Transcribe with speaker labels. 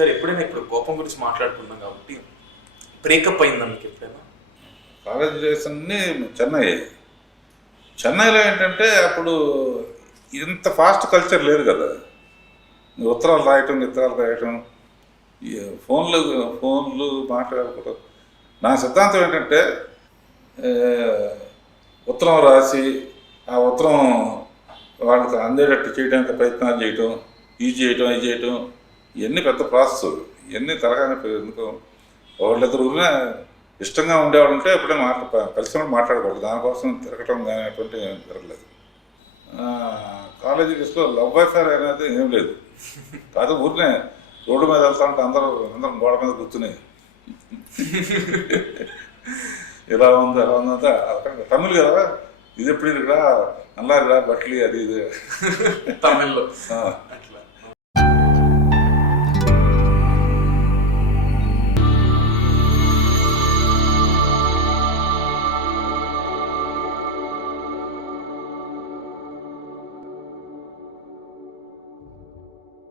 Speaker 1: Sir ఎప్పుడైనా ఇప్పుడు కోపం గురించి మాట్లాడుకున్నాం కాబట్టి బ్రేకప్ అయిందా మీకు ఎప్పుడైనా?
Speaker 2: కాలేజ్ డేస్ అన్నీ చెన్నై. చెన్నైలో ఏంటంటే అప్పుడు ఇంత ఫాస్ట్ కల్చర్ లేదు కదా. ఉత్తరాలు రాయటం ఉత్తరాలు రాయటం ఈ ఫోన్లు ఫోన్లు మాట్లాడుకోవడం నా సిద్ధాంతం ఏంటంటే ఉత్తరం రాసి ఆ ఉత్తరం వాళ్ళకి అందేటట్టు చేయడానికి ప్రయత్నాలు చేయటం ఇది చేయటం ఇది చేయటం ఇవన్నీ పెద్ద ప్రాసెస్ ఇవన్నీ తరగానే ఎందుకు వాళ్ళిద్దరు ఇష్టంగా ఉండేవాడు ఉంటే ఎప్పుడే మాట కలిసి కూడా మాట్లాడకూడదు దానికోసం తిరగటం కానీ అటువంటి ఏం జరగలేదు ఆ, కాలేజీ డేస్లో లవ్ అఫేర్ అనేది ఏం లేదు కాదు ఊరినే రోడ్డు మీద వెళ్తా ఉంటే అందరూ అందరం గోడ మీద కూర్చుని ఇలా ఉంది అలా ఉంది అంతా అక్కడ తమిళ్ కదా ఇది ఎప్పుడు ఇక్కడ అల్లారిరా బట్లి అది ఇది
Speaker 1: తమిళ్లో
Speaker 2: ఆ,